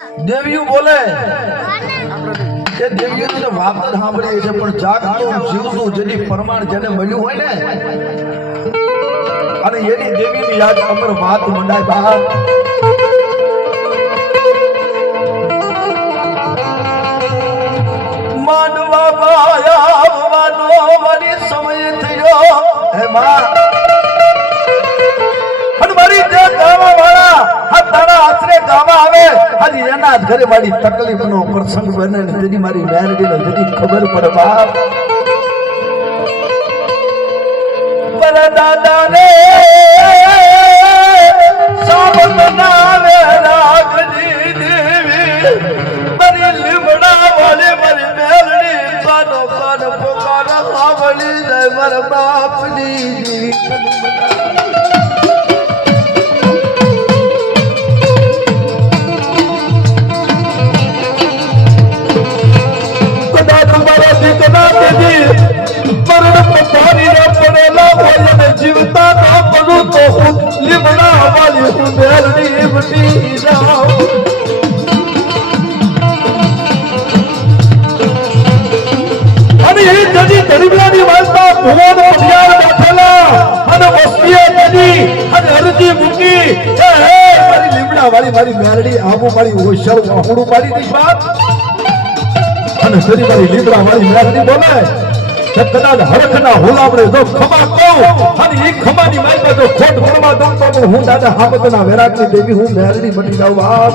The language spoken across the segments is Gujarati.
દેવીઓ બોલે કે દેવીઓની તો વાત જ સાંભળી છે, પણ જાગતું જીવતું જેની પ્રમાણ જેને મળ્યું હોય ને અને એની દેવીની યાદ અમર વાત મંડાય બહાર. માનવા આવવાનો વળી સમય થયો હે માં, અને મારી જે ગાવા વાળા આ તારા આશરે ગાવા આવે આજે એના ઘરે મારી તકલીફનો પ્રસંગ બને ને તેની મારી મેરડીને જેની ખબર પડે બાપ. પર દાદા રે સાબત નાવે રાખજી દેવી મારી લીમડા વાળી મારી મેરડી કાનો કાન પોકારા સાંભળી જાય મારા બાપની જીવતા ના બનું તો હું લીમડા વાળી હું મેરડી બની જાઉં. અને એ જજી ગરીબલાની વાર્તા ભુવન અભિયાન બેઠેલા અને વસ્તીએ જજી અને અરજી મૂકી હે મારી લીમડા વાળી મારી મેરડી આવું મારી હોશિયાર વાહુડું પાડી દી બાપ. અને ફરી મારી લીમડા વાળી મેરડી બોલે કદાચ હરખના હુલામણે જો ખમા કહું અને એ ખમાની માઈમાં જો ખોટ ભરવા દઉં તો હું દાદા હામતના વેરાગની દેવી હું મેરડી બની જાઉં બાપ.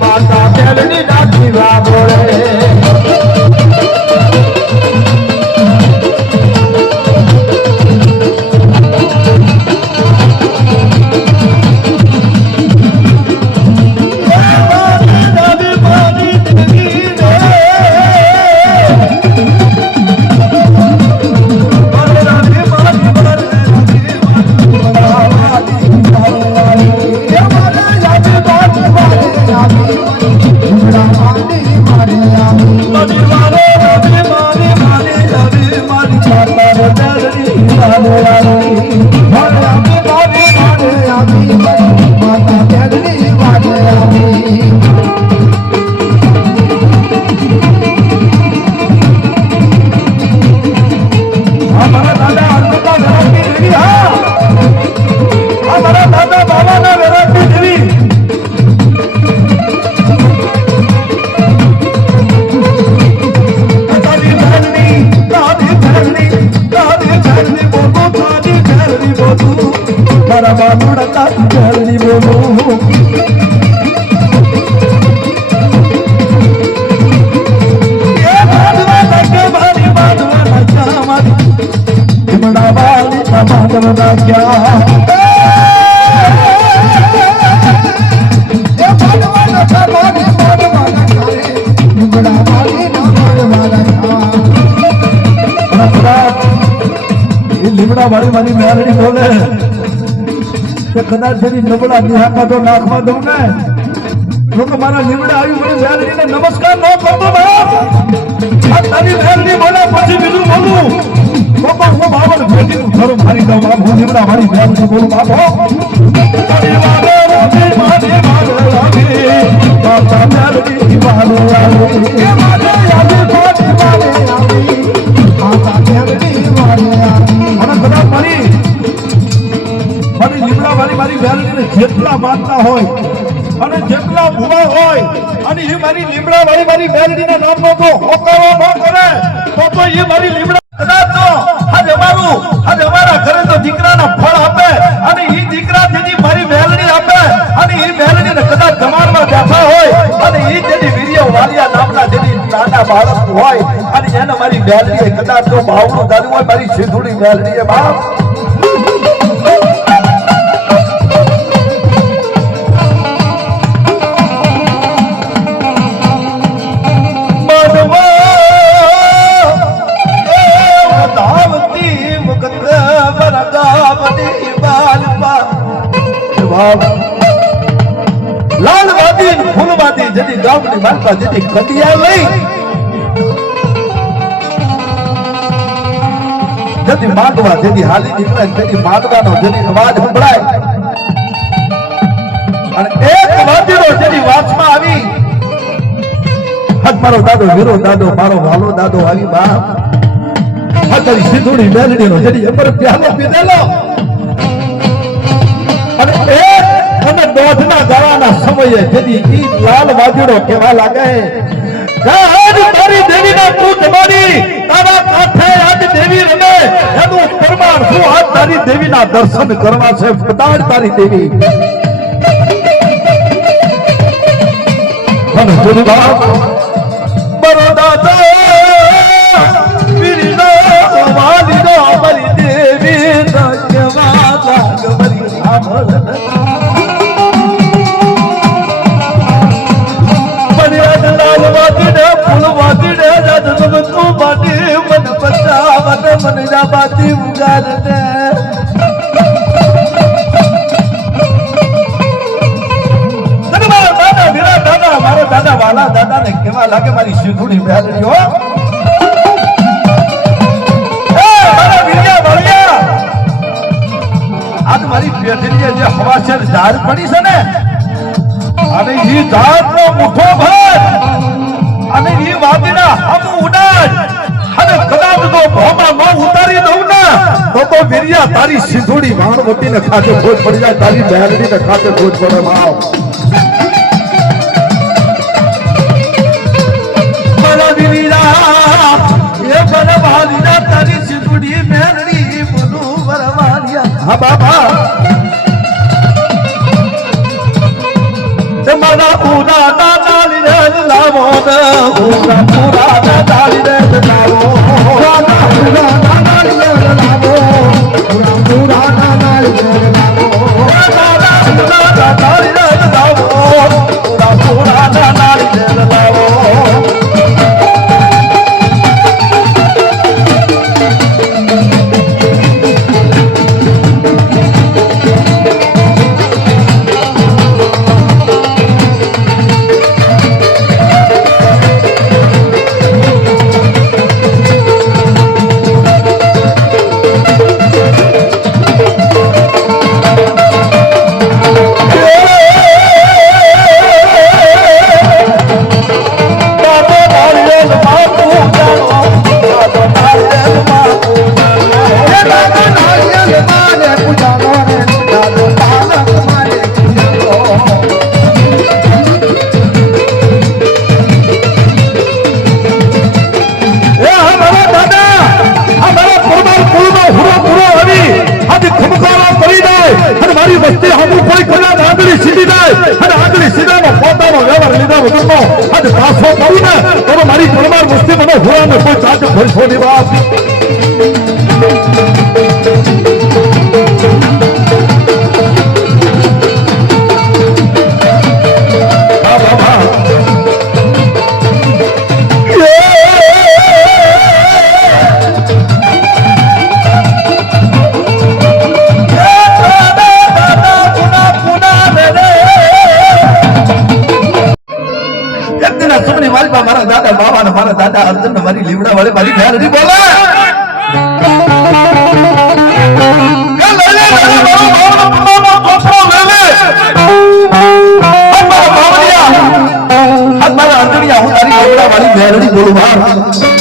માતા મેરડી ના જીવા બોલે લીમડા વાળી મારી મેરડી બોલે કે કદાચ જેની નબળા નિહાકા તો નાખવા દઉં ને લોકો મારા લીમડા આવી મને મેરડીને નમસ્કાર ન કરતો બાપ. આ તારી મેરડી બોલે પછી બીજું બોલું બાપા હું બાવળ ભેટીનું ધરું મારી દઉં બાપ. હું લીમડા વાળી મેરડી બોલું બાપ. તારી વારે રોજી મારી વારે લાગી બાપા મેરડી વારે લાગી એ મારે યાદી પાટી વારે લાગી બાપા મેરડી વારે લાગી. અને કદાચ મારી લીમડા વાળી મારી મેરડીને જેટલા માનતા હોય અને જેટલા ભૂવા હોય અને એ મારી લીમડા વાળી મારી મેરડીના નામનો તો હોકારો ન કરે તો એ મારી લીમડા કદાચ તો આજ અમારા ઘરે તો દીકરાના ફળ આપે અને એ દીકરા જેની મારી મેરડી આપે અને એ મેરડીને કદાચ જમાડમાં બેઠા હોય અને એ જેની વીર્ય વાલિયા નામના જેની નાના બાળક હોય અને એને મારી મેરડીએ કદાચ તો ભાવનું દાદુ હોય મારી સિંધુડી મેરડીએ બાપ. બાપ લાલવાદી ફૂલવાદી જેની ગામની માલપા જેની કડિયા લઈ જેની માંડવા જેની હાલી નીકળે તેની માંડવાનો જેની અવાજ સંભળાય અને એક વાદીનો જેની વાસમાં આવી હદ મારો દાદો વીરો દાદો મારો વાલો દાદો આવી બાપ હતારી સિંધુડી મેલડીનો જેની અમર પ્યાલો પીધેલો અને એક અને દોઢના ગાળાના સમયે જેની ઈ લાલ વાદીનો કહેવા લાગે આજ તારી દેવીના તું જમાડી તારા કાંઠે આજ દેવી રમે એનું પ્રમાણ શું આજ તારી દેવીના દર્શન કરવા છે ફતાડ તારી દેવી અને જોડી બાપ બરો દાદા વીરનો વાલીનો અમારી દેવી કેવા લાગ મરી સાંભળ मन जाबाती उगार दे दादा मेरा दादा मारो दादा वाला दादा ने केवा लागे मारी सिंधुड़ी बेलड़ी हो मारा वीरिया वालिया आज मारी पेटलीए जे हवासर ઝાડ પડી છે ને અને ઈ ઝાડનો મુઠો ભર અને ઈ વાદીના હમ ઉડાડ અને કદાચ તો ભોમાં નો ઉતારી દઉં ને તો વીરિયા તારી સિંધુડી વાણવટી ને ખાતે ખોજ પડી જાય તારી બેલડી ને ખાતે ખોજ પડે માવ મારા વીરિયા એ બરવાલિયા તારી સિંધુડી બેલડી બોલું બરવાલિયા હા બાબા તે મારા પૂરા નાલી રે લાવો ને પૂરા નાલી રે લાવો મારી પરમાર વસ્તી મને હુરા ને કોઈ ચાચ ભરી છોડી બાપ મારા દાદા બાબા ને મારા દાદા અર્જુન ને મારી લીવડા વાળી મારી બેલડી બોલે મારા અર્જુનિયા હું તારી લીવડા વાળી બેલડી બોલું બાર મને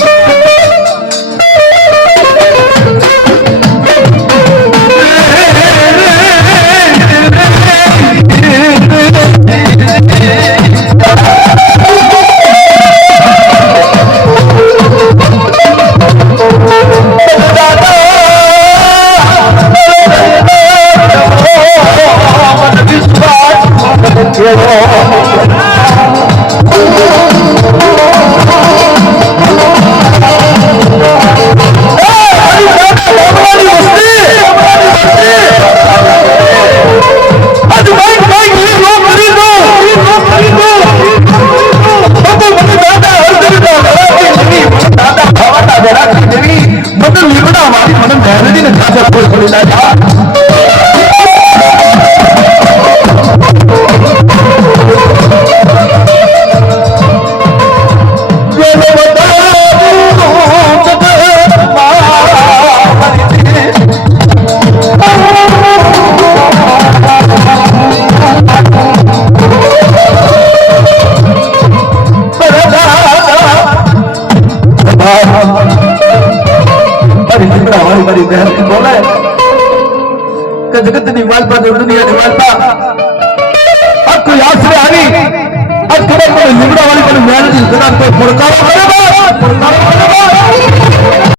માલપા દુનિયાની માલપા આ કોઈ આશરે આવી આ ખબર પડે લીમડા વાળી પણ મેળવી કદાચ કોઈ પડકારો કરે બસ પડકારો કરે બસ